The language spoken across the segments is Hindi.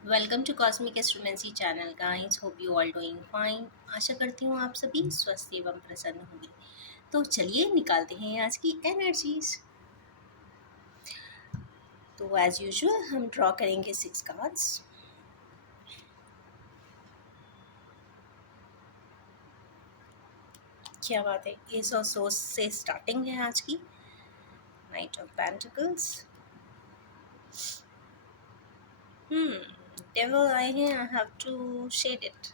Welcome to cosmic astromancy channel guys, hope you all doing fine. आशा करती हूँ आप सभी स्वस्थ एवं प्रसन्न होंगे। तो चलिए निकालते हैं आज की एनर्जीज। तो एज यूजुअल हम ड्रॉ करेंगे 6 कार्ड्स। क्या बात है, एस ऑफ सोर्स से स्टार्टिंग है आज की। नाइट ऑफ पेंटिकल्स, डेविल आए हैं, I have to shed it.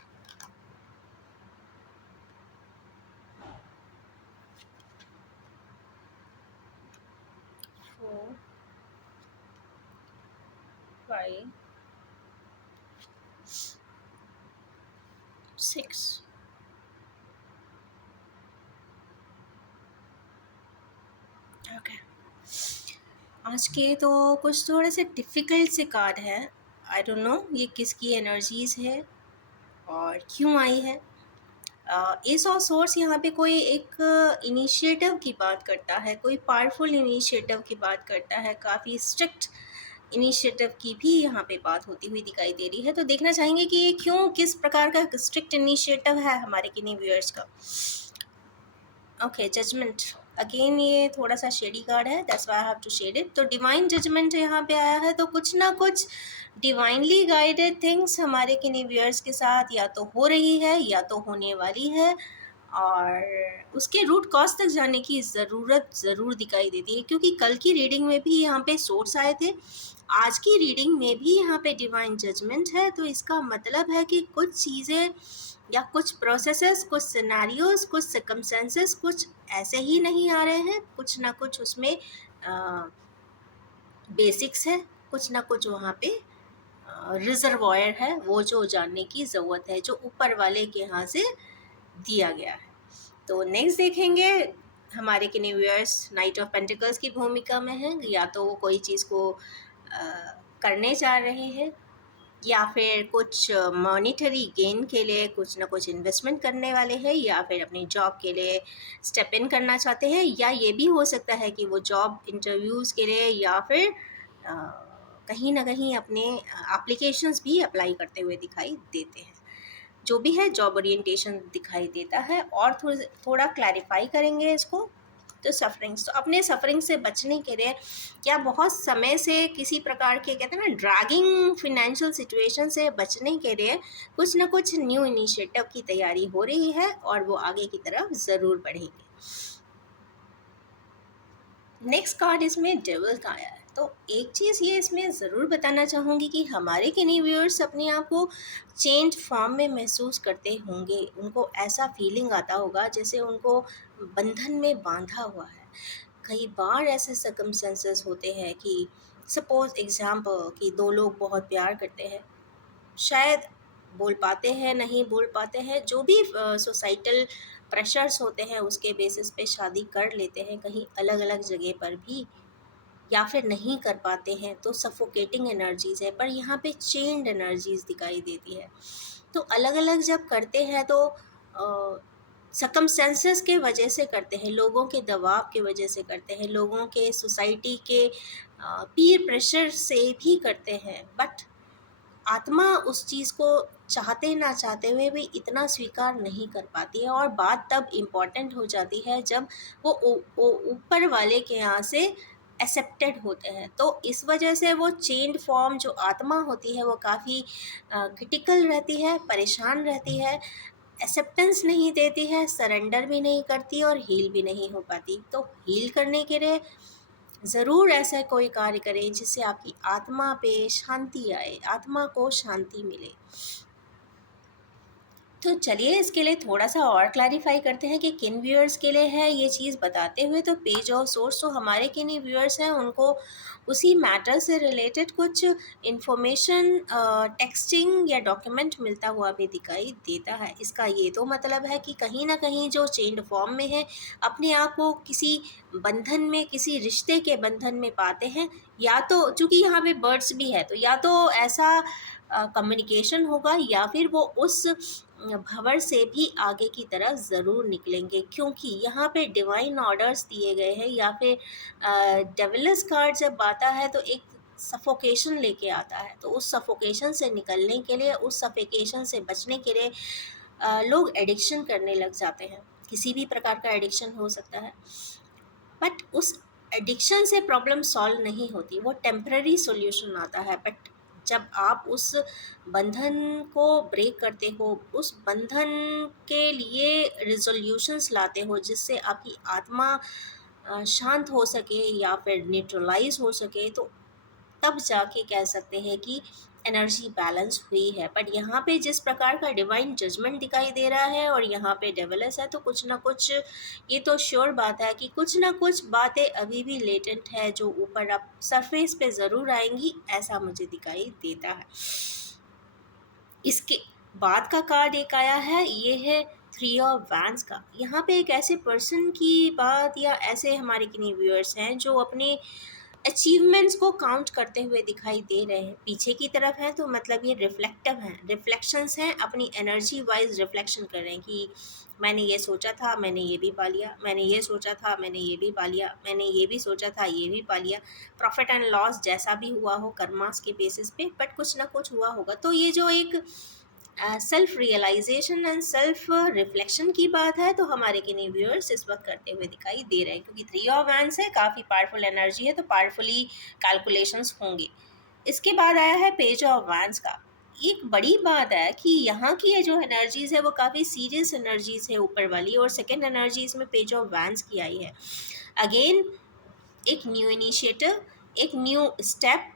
4 5 6। Okay, आज के तो कुछ थोड़े से डिफ़िकल्ट से कार्ड हैं। आई डोंट नो ये किसकी एनर्जीज है और क्यों आई है। एस ऑफ सोर्स यहाँ पे कोई एक इनिशिएटिव की बात करता है, कोई पावरफुल इनिशिएटिव की बात करता है, काफ़ी स्ट्रिक्ट इनिशिएटिव की भी यहाँ पे बात होती हुई दिखाई दे रही है। तो देखना चाहेंगे कि ये क्यों, किस प्रकार का स्ट्रिक्ट इनिशिएटिव है हमारे किन्हीं व्यूअर्स का। ओके, जजमेंट अगेन ये थोड़ा सा शेडी कार्ड है, that's why I have to shed it. तो डिवाइन जजमेंट यहाँ पे आया है, तो कुछ ना कुछ डिवाइनली गाइडेड थिंग्स हमारे किन्हीं व्यूअर्स के साथ या तो हो रही है या तो होने वाली है, और उसके रूट कॉज तक जाने की ज़रूरत ज़रूर दिखाई देती है। क्योंकि कल की रीडिंग में भी यहाँ पे सोर्स आए थे, आज की रीडिंग में भी यहाँ पे डिवाइन जजमेंट है। तो इसका मतलब है कि कुछ चीज़ें या कुछ प्रोसेसेस, कुछ सिनेरियोज, कुछ सर्कमस्टेंसेस कुछ ऐसे ही नहीं आ रहे हैं, कुछ ना कुछ उसमें बेसिक्स है, कुछ ना कुछ वहाँ पे रिजर्वॉयर है, वो जो जानने की ज़रूरत है, जो ऊपर वाले के यहाँ से दिया गया है। तो नेक्स्ट देखेंगे हमारे किन्हीं व्यूअर्स नाइट ऑफ पेंटिकल्स की भूमिका में हैं, या तो वो कोई चीज़ को करने जा रहे हैं, या फिर कुछ मॉनिटरी गेन के लिए कुछ ना कुछ इन्वेस्टमेंट करने वाले हैं, या फिर अपनी जॉब के लिए स्टेप इन करना चाहते हैं, या ये भी हो सकता है कि वो जॉब इंटरव्यूज़ के लिए या फिर कहीं ना कहीं अपने एप्लीकेशंस भी अप्लाई करते हुए दिखाई देते हैं। जो भी है, जॉब ओरिएंटेशन दिखाई देता है। और थोड़ा क्लैरिफाई करेंगे इसको। तो सफरिंग्स, तो अपने सफरिंग से बचने के लिए या बहुत समय से किसी प्रकार के, कहते हैं ना, ड्रैगिंग फिनेंशियल सिचुएशन से बचने के लिए कुछ ना कुछ न्यू इनिशिएटिव की तैयारी हो रही है, और वो आगे की तरफ ज़रूर बढ़ेंगे। नेक्स्ट कार्ड इसमें डेविल का आया है। तो एक चीज़ ये इसमें ज़रूर बताना चाहूँगी कि हमारे किन्हीं व्यूअर्स अपने आप को चेंज फॉर्म में महसूस करते होंगे। उनको ऐसा फीलिंग आता होगा जैसे उनको बंधन में बांधा हुआ है। कई बार ऐसे सर्कमस्टेंसेस होते हैं कि सपोज एग्जाम्पल कि दो लोग बहुत प्यार करते हैं, शायद बोल पाते हैं, नहीं बोल पाते हैं, जो भी सोसाइटल प्रेशर्स होते हैं उसके बेसिस पे शादी कर लेते हैं कहीं अलग अलग जगह पर भी, या फिर नहीं कर पाते हैं, तो सफोकेटिंग एनर्जीज़ है। पर यहाँ पे चेन्ड एनर्जीज़ दिखाई देती है। तो अलग अलग जब करते हैं तो सकमस्टेंसेस के वजह से करते हैं, लोगों के दबाव के वजह से करते हैं, लोगों के सोसाइटी के पीर प्रेशर से भी करते हैं। बट आत्मा उस चीज़ को चाहते ना चाहते हुए भी इतना स्वीकार नहीं कर पाती है, और बात तब इम्पॉर्टेंट हो जाती है जब वो ऊपर वाले के यहाँ से एक्सेप्टेड होते हैं। तो इस वजह से वो चेंड फॉर्म जो आत्मा होती है वो काफ़ी क्रिटिकल रहती है, परेशान रहती है, एक्सेप्टेंस नहीं देती है, सरेंडर भी नहीं करती और हील भी नहीं हो पाती। तो हील करने के लिए ज़रूर ऐसा कोई कार्य करें जिससे आपकी आत्मा पे शांति आए, आत्मा को शांति मिले। तो चलिए इसके लिए थोड़ा सा और क्लैरिफाई करते हैं कि किन व्यूअर्स के लिए है ये चीज़ बताते हुए। तो पेज ऑफ सोर्स, तो हमारे किन व्यूअर्स हैं उनको उसी मैटर से रिलेटेड कुछ इन्फॉर्मेशन टेक्सटिंग या डॉक्यूमेंट मिलता हुआ भी दिखाई देता है। इसका ये तो मतलब है कि कहीं ना कहीं जो चेंड फॉर्म में है, अपने आप को किसी बंधन में, किसी रिश्ते के बंधन में पाते हैं, या तो चूँकि यहाँ पे बर्ड्स भी है, तो या तो ऐसा कम्युनिकेशन होगा, या फिर वो उस भंवर से भी आगे की तरफ ज़रूर निकलेंगे। क्योंकि यहाँ पे डिवाइन ऑर्डर्स दिए गए हैं, या फिर डेविलस कार्ड जब आता है तो एक सफोकेशन लेके आता है। तो उस सफोकेशन से निकलने के लिए, उस सफोकेशन से बचने के लिए लोग एडिक्शन करने लग जाते हैं। किसी भी प्रकार का एडिक्शन हो सकता है, बट उस एडिक्शन से प्रॉब्लम सॉल्व नहीं होती, वो टेम्पररी सॉल्यूशन आता है। बट जब आप उस बंधन को ब्रेक करते हो, उस बंधन के लिए रिजोल्यूशंस लाते हो जिससे आपकी आत्मा शांत हो सके या फिर न्यूट्रलाइज हो सके, तो तब जाके कह सकते हैं कि एनर्जी बैलेंस हुई है। बट यहाँ पे जिस प्रकार का डिवाइन जजमेंट दिखाई दे रहा है और यहाँ पे डेवलस है, तो कुछ ना कुछ, ये तो श्योर बात है कि कुछ ना कुछ बातें अभी भी लेटेंट है जो ऊपर अब सरफेस पे ज़रूर आएंगी, ऐसा मुझे दिखाई देता है। इसके बाद का कार्ड एक आया है, ये है 3 ऑफ वैंड्स का। यहाँ पे एक ऐसे पर्सन की बात, या ऐसे हमारे किन्हीं व्यूअर्स हैं जो अपने अचीवमेंट्स को काउंट करते हुए दिखाई दे रहे हैं। पीछे की तरफ है तो मतलब ये रिफ्लेक्टिव हैं, रिफ्लेक्शंस हैं, अपनी एनर्जी वाइज रिफ्लेक्शन कर रहे हैं कि मैंने ये सोचा था, मैंने ये भी पा लिया, मैंने ये सोचा था, मैंने ये भी पा लिया, मैंने ये भी सोचा था, ये भी पा लिया। प्रॉफिट एंड लॉस जैसा भी हुआ हो कर्मास के बेसिस पे, बट कुछ ना कुछ हुआ होगा। तो ये जो एक self realisation and self reflection की बात है, तो हमारे किन्हीं व्यूअर्स इस वक्त करते हुए दिखाई दे रहे हैं, क्योंकि 3 ऑफ वैंड्स है, काफ़ी पावरफुल एनर्जी है, तो पावरफुली कैलकुलेशंस होंगे। इसके बाद आया है पेज ऑफ वैंड्स का। एक बड़ी बात है कि यहाँ की ये जो एनर्जीज है वो काफ़ी सीरियस एनर्जीज है ऊपर वाली, और सेकेंड एनर्जी इसमें पेज ऑफ वैंड्स की आई है। अगेन एक न्यू इनिशिएटिव, एक न्यू स्टेप,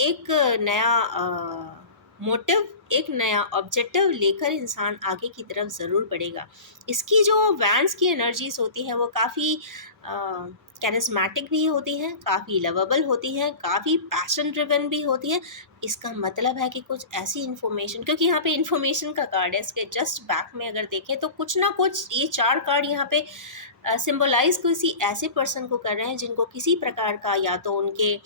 एक नया मोटिव, एक नया ऑब्जेक्टिव लेकर इंसान आगे की तरफ ज़रूर बढ़ेगा। इसकी जो वैंस की एनर्जीज होती हैं वो काफ़ी कैरिस्मेटिक भी होती हैं, काफ़ी लवेबल होती हैं, काफ़ी पैशन ड्रिवन भी होती हैं। इसका मतलब है कि कुछ ऐसी इन्फॉर्मेशन, क्योंकि यहाँ पे इन्फॉर्मेशन का कार्ड है, इसके जस्ट बैक में अगर देखें तो कुछ ना कुछ ये 4 कार्ड यहाँ पे सिंबलाइज किसी ऐसे पर्सन को कर रहे हैं जिनको किसी प्रकार का, या तो उनके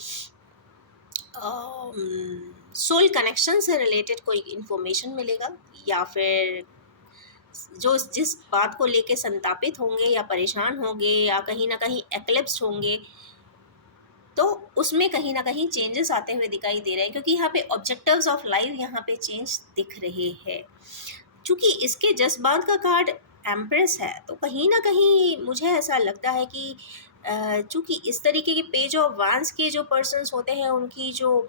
सोल कनेक्शन से रिलेटेड कोई इन्फॉर्मेशन मिलेगा, या फिर जो जिस बात को लेके संतापित होंगे या परेशान होंगे या कहीं ना कहीं एक्लिप्स होंगे, तो उसमें कहीं ना कहीं चेंजेस आते हुए दिखाई दे रहे हैं, क्योंकि यहाँ पे ऑब्जेक्टिव्स ऑफ लाइफ यहाँ पे चेंज दिख रहे हैं। चूँकि इसके जज़्बात का कार्ड एम्प्रेस है, तो कहीं न कहीं मुझे ऐसा लगता है कि चूँकि इस तरीके के पेज ऑफ वांस के जो पर्सन्स होते हैं, उनकी जो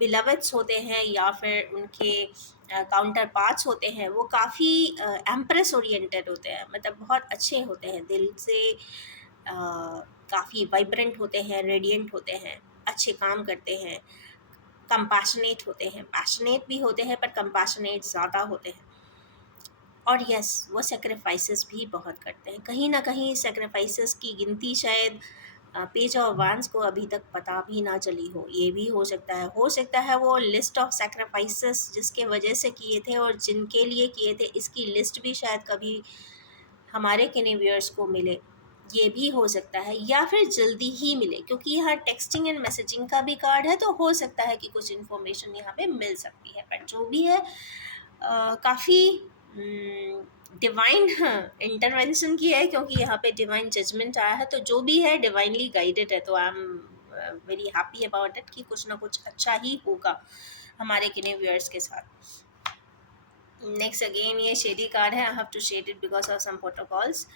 बिलवेड्स होते हैं या फिर उनके काउंटर पार्ट्स होते हैं, वो काफ़ी एम्प्रेस ओरिएंटेड होते हैं, मतलब बहुत अच्छे होते हैं, दिल से काफ़ी वाइब्रेंट होते हैं, रेडिएंट होते हैं, अच्छे काम करते हैं, कंपैशनेट होते हैं, पैशनेट भी होते हैं, पर कंपैशनेट ज़्यादा होते हैं। और यस, वो सेक्रीफाइसेस भी बहुत करते हैं। कहीं ना कहीं सेक्रीफाइसेस की गिनती शायद पेज ऑफ वांस को अभी तक पता भी ना चली हो, ये भी हो सकता है। हो सकता है वो लिस्ट ऑफ सेक्रीफाइसेस जिसके वजह से किए थे और जिनके लिए किए थे, इसकी लिस्ट भी शायद कभी हमारे किन्हीं व्यूअर्स को मिले, ये भी हो सकता है, या फिर जल्दी ही मिले, क्योंकि यहाँ टेक्सटिंग एंड मैसेजिंग का भी कार्ड है, तो हो सकता है कि कुछ इन्फॉर्मेशन यहाँ पे मिल सकती है। पर जो भी है, काफ़ी डिवाइन इंटरवेंशन की है, क्योंकि यहाँ पे डिवाइन जजमेंट आया है, तो जो भी है डिवाइनली गाइडेड है। तो I am very happy about it कि कुछ ना कुछ अच्छा ही होगा हमारे किन्हीं व्यूअर्स के साथ। नेक्स्ट अगेन ये शेडी कार्ड है, I have to shed it because of some protocols.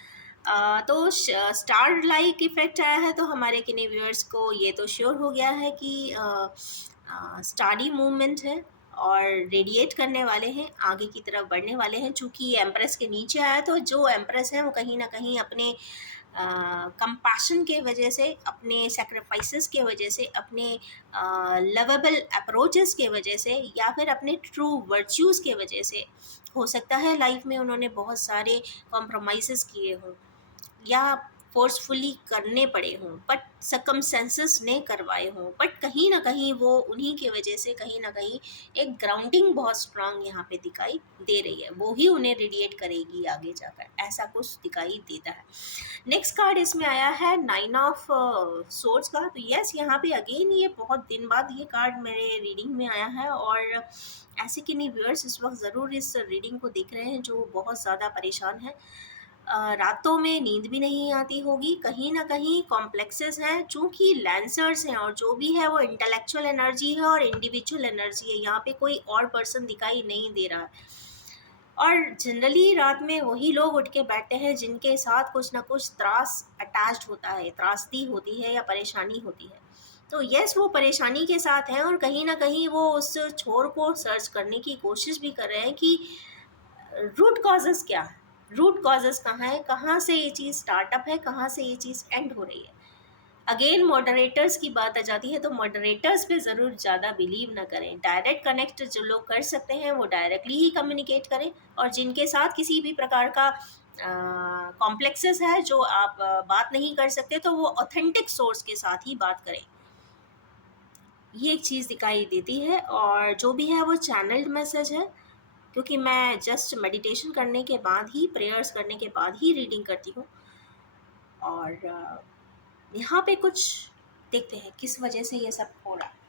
तो स्टार लाइक इफेक्ट आया है, तो हमारे किन्हीं व्यूअर्स को ये तो श्योर हो गया है कि स्टाडी मूवमेंट है और रेडिएट करने वाले हैं, आगे की तरफ बढ़ने वाले हैं। चूँकि ये एम्प्रेस के नीचे आया, तो जो एम्प्रेस है वो कहीं ना कहीं अपने कंपैशन के वजह से, अपने सेक्रीफाइसेस के वजह से, अपने लवेबल अप्रोचेस के वजह से, या फिर अपने ट्रू वर्च्यूज़ के वजह से, हो सकता है लाइफ में उन्होंने बहुत सारे कॉम्प्रोमाइज़ किए हों या फोर्सफुली करने पड़े हों, बट सर्कमस्टेंसेस ने करवाए हों, बट कहीं ना कहीं वो उन्हीं की वजह से कहीं ना कहीं एक ग्राउंडिंग बहुत स्ट्रांग यहाँ पे दिखाई दे रही है, वो ही उन्हें रेडिएट करेगी आगे जाकर, ऐसा कुछ दिखाई देता है। नेक्स्ट कार्ड इसमें आया है 9 ऑफ सोर्ड्स का। तो यस, यहाँ पे अगेन ये बहुत दिन बाद ये कार्ड मेरे रीडिंग में आया है, और ऐसे कि नहीं व्यूअर्स इस वक्त ज़रूर इस रीडिंग को देख रहे हैं जो बहुत ज़्यादा परेशान है। रातों में नींद भी नहीं आती होगी, कहीं ना कहीं कॉम्प्लेक्सेस हैं, चूंकि लैंसर्स हैं और जो भी है वो इंटेलेक्चुअल एनर्जी है और इंडिविजुअल एनर्जी है, यहाँ पे कोई और पर्सन दिखाई नहीं दे रहा है। और जनरली रात में वही लोग उठ के बैठते हैं जिनके साथ कुछ ना कुछ त्रास अटैच्ड होता है, त्रासदी होती है या परेशानी होती है। तो यस, वो परेशानी के साथ हैं और कहीं ना कहीं वो उस छोर को सर्च करने की कोशिश भी कर रहे हैं कि रूट कॉजेस क्या है, रूट कॉजेस कहाँ है, कहाँ से ये चीज़ स्टार्टअप है, कहाँ से ये चीज़ एंड हो रही है। अगेन मॉडरेटर्स की बात आ जाती है, तो मॉडरेटर्स पे ज़रूर ज़्यादा बिलीव ना करें। डायरेक्ट कनेक्ट जो लोग कर सकते हैं वो डायरेक्टली ही कम्युनिकेट करें, और जिनके साथ किसी भी प्रकार का कॉम्प्लेक्सेस है जो आप बात नहीं कर सकते, तो वो ऑथेंटिक सोर्स के साथ ही बात करें। ये एक चीज़ दिखाई देती है, और जो भी है वो चैनल्ड मैसेज है, क्योंकि मैं जस्ट मेडिटेशन करने के बाद ही, प्रेयर्स करने के बाद ही रीडिंग करती हूँ। और यहाँ पे कुछ देखते हैं किस वजह से ये सब हो रहा है।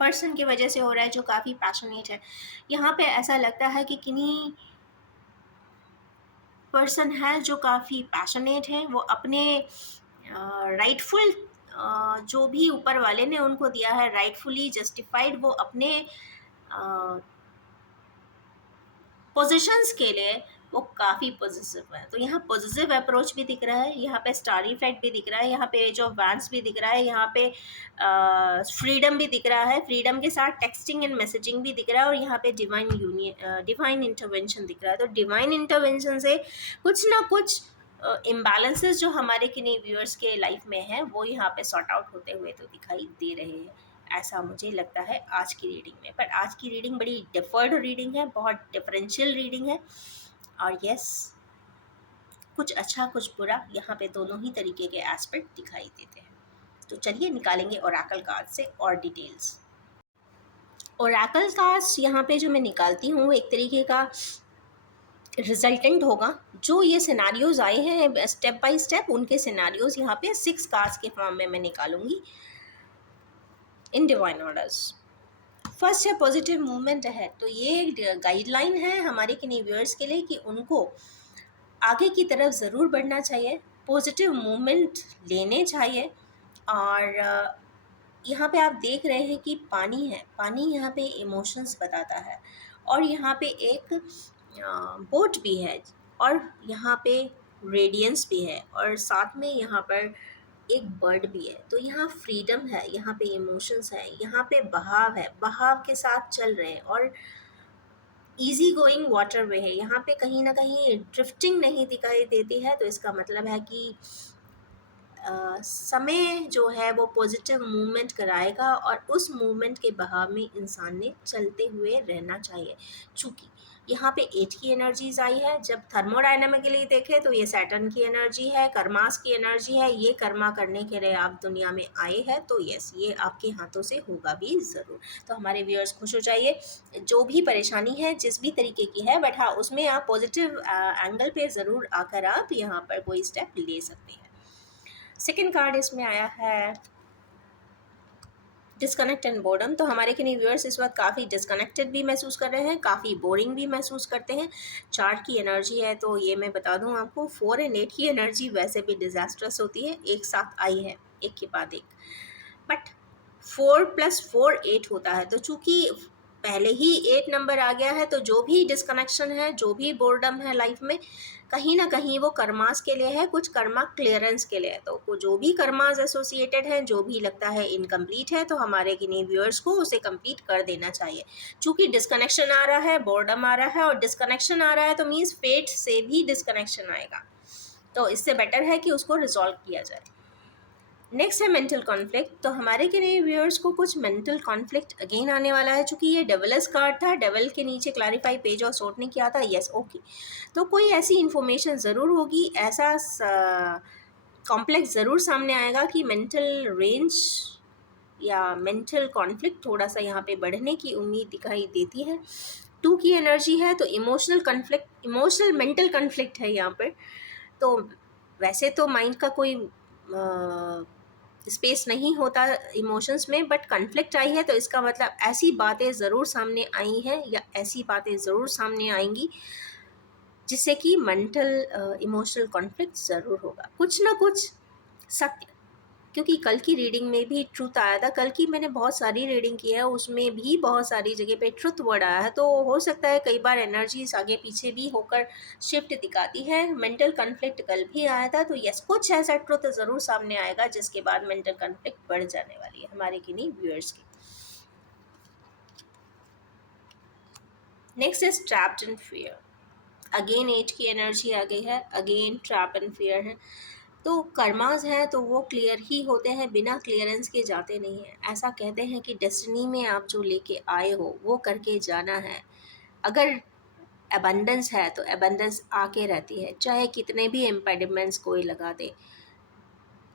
पर्सन की वजह से हो रहा है जो काफ़ी पैशनेट है। यहाँ पे ऐसा लगता है कि किन्हीं पर्सन है जो काफ़ी पैशनेट है, वो अपने राइटफुल जो भी ऊपर वाले ने उनको दिया है, राइटफुली जस्टिफाइड, वो अपने पोजीशंस के लिए वो काफ़ी पॉजिटिव है। तो यहाँ पॉजिटिव अप्रोच भी दिख रहा है, यहाँ पे स्टार इफेक्ट भी दिख रहा है, यहाँ पे जो वैंस भी दिख रहा है, यहाँ पे फ्रीडम भी दिख रहा है, फ्रीडम के साथ टेक्सटिंग एंड मैसेजिंग भी दिख रहा है, और यहाँ पे डिवाइन इंटरवेंशन दिख रहा है। तो डिवाइन इंटरवेंशन से कुछ ना कुछ इम्बैलेंसेस जो हमारे किन्हीं व्यूअर्स के लाइफ में हैं वो यहाँ पे सॉर्ट आउट होते हुए तो दिखाई दे रहे हैं, ऐसा मुझे लगता है आज की रीडिंग में। पर आज की रीडिंग बड़ी डिफर्ड रीडिंग है, बहुत डिफरेंशियल रीडिंग है, और यस, कुछ अच्छा कुछ बुरा, यहाँ पे दोनों ही तरीके के एस्पेक्ट दिखाई देते हैं। तो चलिए निकालेंगे ओरेकल कार्ड से और डिटेल्स। ओरेकल कार्ड्स यहाँ पे जो मैं निकालती हूँ वो एक तरीके का रिजल्टेंट होगा। जो ये सिनारियोज आए हैं स्टेप बाय स्टेप, उनके सिनारियोज यहाँ पे 6 कार्ड्स के फॉर्म में मैं निकालूंगी इन डिवाइन ऑर्डर्स। फर्स्ट है पॉजिटिव मूवमेंट है, तो ये एक गाइडलाइन है हमारे किन्हीं व्यूअर्स के लिए कि उनको आगे की तरफ ज़रूर बढ़ना चाहिए, पॉजिटिव मूवमेंट लेने चाहिए। और यहाँ पे आप देख रहे हैं कि पानी है, पानी यहाँ पे इमोशंस बताता है, और यहाँ पे एक बोट भी है, और यहाँ पे रेडियंस भी है, और साथ में यहाँ पर एक बर्ड भी है। तो यहाँ फ्रीडम है, यहाँ पे इमोशंस है, यहाँ पे बहाव है, बहाव के साथ चल रहे हैं, और इजी गोइंग वाटर वे है। यहाँ पे कहीं ना कहीं ड्रिफ्टिंग नहीं दिखाई देती है, तो इसका मतलब है कि समय जो है वो पॉजिटिव मूवमेंट कराएगा, और उस मूवमेंट के बहाव में इंसान ने चलते हुए रहना चाहिए। चूँकि यहाँ पे 8 की एनर्जीज आई है, जब थर्मोडायनामिकली देखें तो ये सैटर्न की एनर्जी है, कर्मास की एनर्जी है, ये कर्मा करने के लिए आप दुनिया में आए हैं, तो यस, ये आपके हाथों से होगा भी ज़रूर। तो हमारे व्यूअर्स खुश हो जाइए, जो भी परेशानी है जिस भी तरीके की है, बट हाँ, उसमें आप पॉजिटिव एंगल पे ज़रूर आकर आप यहाँ पर कोई स्टेप ले सकते हैं। सेकेंड कार्ड इसमें आया है डिस्कनेक्ट एंड बोर्डम। तो हमारे किन्हीं व्यूअर्स इस वक्त काफ़ी डिस्कनेक्टेड भी महसूस कर रहे हैं, काफ़ी बोरिंग भी महसूस करते हैं। 4 की एनर्जी है, तो ये मैं बता दूं आपको, 4 एंड 8 की एनर्जी वैसे भी डिजास्ट्रस होती है, एक साथ आई है एक के बाद एक, बट 4 + 4 8 होता है। तो चूंकि पहले ही 8 नंबर आ गया है, तो जो भी डिस्कनेक्शन है, जो भी बोर्डम है लाइफ में, कहीं ना कहीं वो कर्मास के लिए है, कुछ कर्मा क्लियरेंस के लिए है। तो जो भी कर्मास एसोसिएटेड है, जो भी लगता है इनकम्प्लीट है, तो हमारे किन्हीं व्यूअर्स को उसे कंप्लीट कर देना चाहिए। चूँकि डिस्कनेक्शन आ रहा है, बोर्डम आ रहा है, और डिस्कनेक्शन आ रहा है, तो मीन्स फेट से भी डिस्कनेक्शन आएगा, तो इससे बेटर है कि उसको रिजॉल्व किया जाए। नेक्स्ट है मेंटल कॉन्फ्लिक्ट। तो हमारे के लिए व्यूअर्स को कुछ मेंटल कॉन्फ्लिक्ट अगेन आने वाला है, चूँकि ये डेवल्स कार्ड था, डेवल के नीचे क्लैरिफाई पेज और सोर्ट ने किया था, यस ओके। तो कोई ऐसी इन्फॉर्मेशन ज़रूर होगी, ऐसा कॉम्प्लेक्स ज़रूर सामने आएगा कि मेंटल रेंज या मेंटल कॉन्फ्लिक्ट थोड़ा सा यहाँ पे बढ़ने की उम्मीद दिखाई देती है। 2 की एनर्जी है, तो emotional conflict, emotional mental conflict है यहाँ पर। तो वैसे तो माइंड का कोई स्पेस नहीं होता इमोशंस में, बट कॉन्फ्लिक्ट आई है, तो इसका मतलब ऐसी बातें ज़रूर सामने आई हैं, या ऐसी बातें ज़रूर सामने आएंगी जिससे कि मेंटल इमोशनल कॉन्फ्लिक्ट ज़रूर होगा, कुछ ना कुछ सत्य। क्योंकि कल की रीडिंग में भी ट्रुथ आया था, कल की मैंने बहुत सारी रीडिंग की है, उसमें भी बहुत सारी जगह पे ट्रुथ वर्ड आया है, तो हो सकता है कई बार एनर्जीज आगे पीछे भी होकर शिफ्ट दिखाती है। मेंटल कॉन्फ्लिक्ट कल भी आया था, तो यस, कुछ ऐसा ट्रुथ ज़रूर सामने आएगा जिसके बाद मेंटल कॉन्फ्लिक्ट बढ़ जाने वाली है हमारे किन्हीं व्यूअर्स की। Next is trapped in fear. Again ace की एनर्जी आ गई है, अगेन ट्रैप एंड फियर है। तो कर्मास हैं तो वो क्लियर ही होते हैं, बिना क्लियरेंस के जाते नहीं हैं। ऐसा कहते हैं कि डेस्टिनी में आप जो लेके आए हो वो करके जाना है। अगर एबंडेंस है तो एबंडेंस आके रहती है, चाहे कितने भी इम्पेडिमेंट्स कोई लगा दे।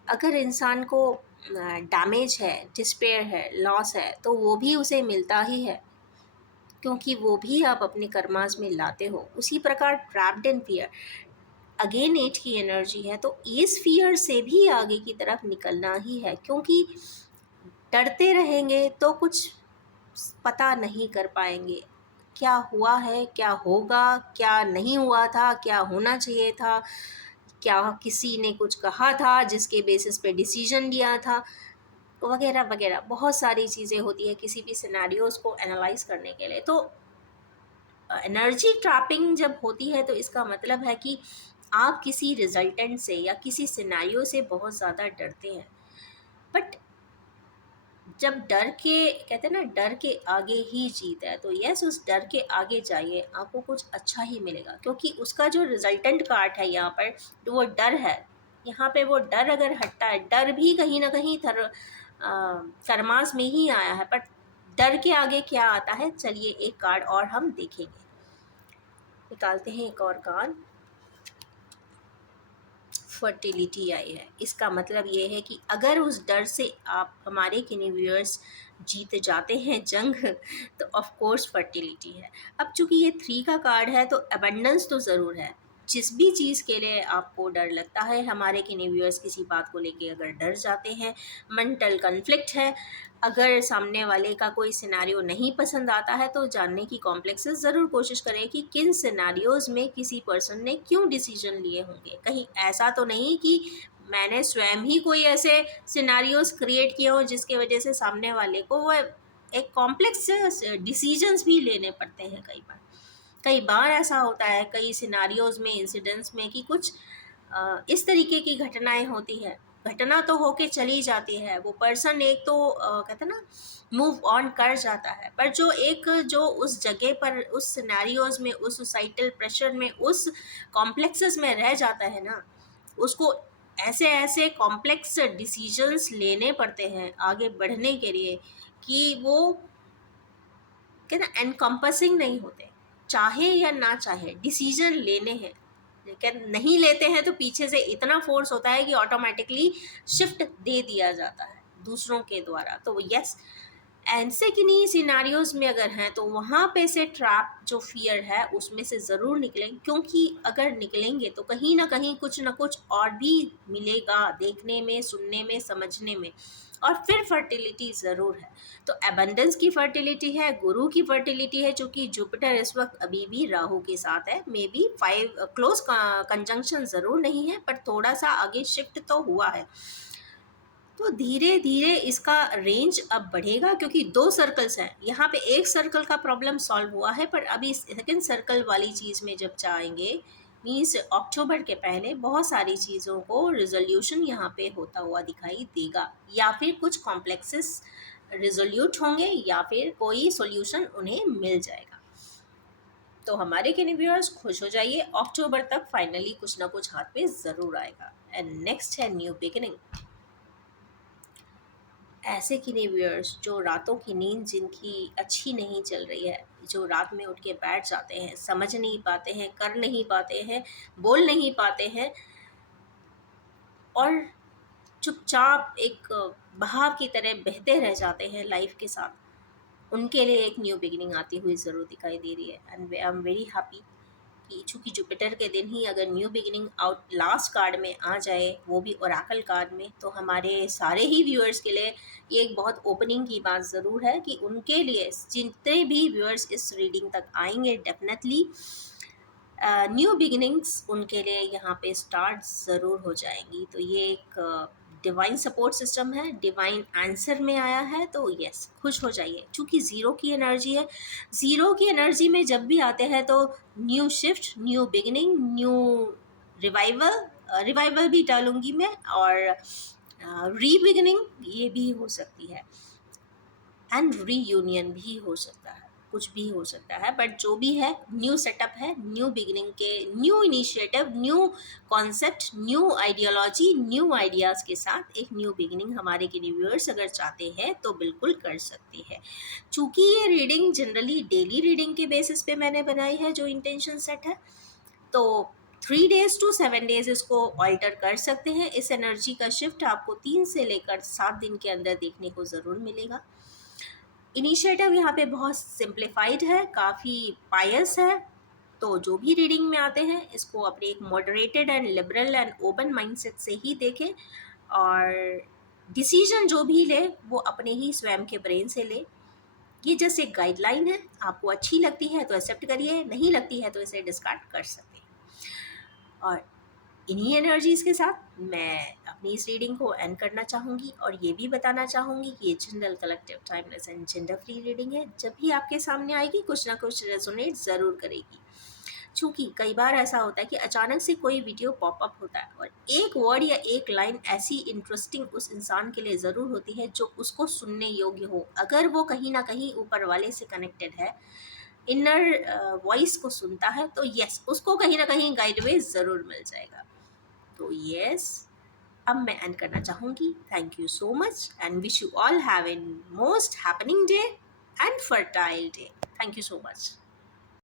अगर इंसान को डैमेज है, डिस्पेयर है, लॉस है, तो वो भी उसे मिलता ही है, क्योंकि वो भी आप अपने कर्मास में लाते हो। उसी प्रकार trapped in fear, again eight की एनर्जी है, तो इस फियर से भी आगे की तरफ निकलना ही है, क्योंकि डरते रहेंगे तो कुछ पता नहीं कर पाएंगे। क्या हुआ है, क्या होगा, क्या नहीं हुआ था, क्या होना चाहिए था, क्या किसी ने कुछ कहा था जिसके बेसिस पे डिसीजन लिया था, वगैरह वगैरह बहुत सारी चीज़ें होती है किसी भी सिनेरियोज को एनालाइज करने के लिए। तो एनर्जी ट्रैपिंग जब होती है तो इसका मतलब है कि आप किसी रिजल्टेंट से या किसी सिनेरियो से बहुत ज़्यादा डरते हैं। बट जब डर के कहते हैं ना, डर के आगे ही जीत है, तो यस, उस डर के आगे जाइए, आपको कुछ अच्छा ही मिलेगा, क्योंकि उसका जो रिजल्टेंट कार्ड है यहाँ पर, तो वो डर है। यहाँ पे वो डर अगर हटता है, डर भी कहीं ना कहीं कर्मास में ही आया है, बट डर के आगे क्या आता है, चलिए एक कार्ड और हम देखेंगे। निकालते हैं एक और कार्ड। फर्टिलिटी आई है, इसका मतलब ये है कि अगर उस डर से आप हमारे किन्हीं व्यूअर्स जीत जाते हैं जंग, तो ऑफ कोर्स फर्टिलिटी है। अब चूंकि ये 3 का कार्ड है, तो अबंडेंस तो ज़रूर है। जिस भी चीज़ के लिए आपको डर लगता है, हमारे किन्हीं व्यूअर्स किसी बात को लेके अगर डर जाते हैं, मेंटल कन्फ्लिक्ट है, अगर सामने वाले का कोई सिनेरियो नहीं पसंद आता है, तो जानने की कॉम्प्लेक्सेस ज़रूर कोशिश करें कि किन सिनेरियोज़ में किसी पर्सन ने क्यों डिसीजन लिए होंगे। कहीं ऐसा तो नहीं कि मैंने स्वयं ही कोई ऐसे सिनेरियोज़ क्रिएट किए हों जिसकी वजह से सामने वाले को वो एक कॉम्प्लेक्स डिसीजंस भी लेने पड़ते हैं कई बार। कई बार ऐसा होता है कई सिनारियोज में, इंसिडेंट्स में, कि कुछ इस तरीके की घटनाएं होती है। घटना तो होके चली जाती है, वो पर्सन एक तो कहते हैं ना, मूव ऑन कर जाता है, पर जो एक जो उस जगह पर, उस सिनेरियोज में, उस सोसाइटल प्रेशर में, उस कॉम्प्लेक्सेस में रह जाता है ना, उसको ऐसे ऐसे कॉम्प्लेक्स डिसीजंस लेने पड़ते हैं आगे बढ़ने के लिए, कि वो क्या ना, एनकम्पसिंग नहीं होते। चाहे या ना चाहे डिसीजन लेने हैं, लेकिन नहीं लेते हैं तो पीछे से इतना फोर्स होता है कि ऑटोमेटिकली शिफ्ट दे दिया जाता है दूसरों के द्वारा। तो यस, ऐसे किन्हीं सिनारियोज में अगर हैं, तो वहाँ पे से ट्रैप जो फियर है उसमें से ज़रूर निकलें, क्योंकि अगर निकलेंगे तो कहीं ना कुछ और भी मिलेगा देखने में, सुनने में, समझने में। और फिर फर्टिलिटी ज़रूर है, तो एबंडेंस की फर्टिलिटी है, गुरु की फर्टिलिटी है, जो कि जुपिटर इस वक्त अभी भी राहु के साथ है। मे बी 5 क्लोज कंजंक्शन ज़रूर नहीं है, पर थोड़ा सा आगे शिफ्ट तो हुआ है। तो धीरे धीरे इसका रेंज अब बढ़ेगा, क्योंकि 2 सर्कल्स हैं यहाँ पे। एक सर्कल का प्रॉब्लम सॉल्व हुआ है, पर अभी सेकेंड सर्कल वाली चीज़ में जब जाएंगे, मीन्स अक्टूबर के पहले बहुत सारी चीज़ों को रिजोल्यूशन यहाँ पे होता हुआ दिखाई देगा, या फिर कुछ कॉम्प्लेक्सेस रिजोल्यूट होंगे, या फिर कोई सॉल्यूशन उन्हें मिल जाएगा। तो हमारे के व्यूअर्स खुश हो जाइए, अक्टूबर तक फाइनली कुछ ना कुछ हाथ पे ज़रूर आएगा। एंड नेक्स्ट है न्यू बिगिनिंग। ऐसे किन्हीं व्यूअर्स जो रातों की नींद जिनकी अच्छी नहीं चल रही है, जो रात में उठ के बैठ जाते हैं, समझ नहीं पाते हैं, कर नहीं पाते हैं, बोल नहीं पाते हैं, और चुपचाप एक बहाव की तरह बहते रह जाते हैं लाइफ के साथ, उनके लिए एक न्यू बिगिनिंग आती हुई ज़रूर दिखाई दे रही है। And I am very happy कि चूँकि जुपिटर के दिन ही अगर new beginning out last card में आ जाए, वो भी ओरेकल कार्ड में, तो हमारे सारे ही व्यूअर्स के लिए ये एक बहुत ओपनिंग की बात ज़रूर है, कि उनके लिए जितने भी व्यूअर्स इस रीडिंग तक आएंगे, डेफिनेटली न्यू बिगिनिंग्स उनके लिए यहाँ पे स्टार्ट ज़रूर हो जाएंगी। तो ये एक डिवाइन सपोर्ट सिस्टम है, डिवाइन आंसर में आया है, तो यस खुश हो जाइए क्योंकि ज़ीरो की एनर्जी है। ज़ीरो की एनर्जी में जब भी आते हैं तो new shift, new beginning, new revival, revival भी डालूंगी मैं, और रीबिगिनिंग ये भी हो सकती है, एंड रीयूनियन भी हो सकता है, कुछ भी हो सकता है, बट जो भी है न्यू सेटअप है, न्यू बिगिनिंग के, new initiative, new concept, new ideology, new ideas के साथ एक न्यू बिगिनिंग हमारे के व्यूअर्स अगर चाहते हैं तो बिल्कुल कर सकते हैं। चूँकि ये रीडिंग जनरली डेली रीडिंग के बेसिस पे मैंने बनाई है जो इंटेंशन सेट है, तो 3 days to 7 days इसको ऑल्टर कर सकते हैं। इस एनर्जी का शिफ्ट आपको 3 से लेकर 7 दिन के अंदर देखने को ज़रूर मिलेगा। इनिशिएटिव यहाँ पे बहुत सिंप्लीफाइड है, काफ़ी पायस है, तो जो भी रीडिंग में आते हैं इसको अपने एक moderated and liberal and open mindset से ही देखें, और डिसीजन जो भी ले वो अपने ही स्वयं के ब्रेन से ले। ये जस्ट एक गाइडलाइन है, आपको अच्छी लगती है तो एक्सेप्ट करिए, नहीं लगती है तो इसे डिस्कार्ड कर सकते हैं। और इन्हीं एनर्जीज़ के साथ मैं अपनी इस रीडिंग को एंड करना चाहूँगी, और ये भी बताना चाहूँगी कि ये general, collective, timeless and gender free reading है। जब भी आपके सामने आएगी कुछ ना कुछ रेजोनेट ज़रूर करेगी, चूँकि कई बार ऐसा होता है कि अचानक से कोई वीडियो पॉपअप होता है और एक वर्ड या एक लाइन ऐसी इंटरेस्टिंग उस इंसान के लिए ज़रूर होती है जो उसको सुनने योग्य हो। अगर वो कहीं ना कहीं ऊपर वाले से कनेक्टेड है, इनर वॉइस को सुनता है, तो यस उसको कहीं ना कहीं गाइडवे ज़रूर मिल जाएगा। तो यस, अब मैं एंड करना चाहूँगी। Thank you so much and wish you all have a most happening day and fertile day. Thank you so much.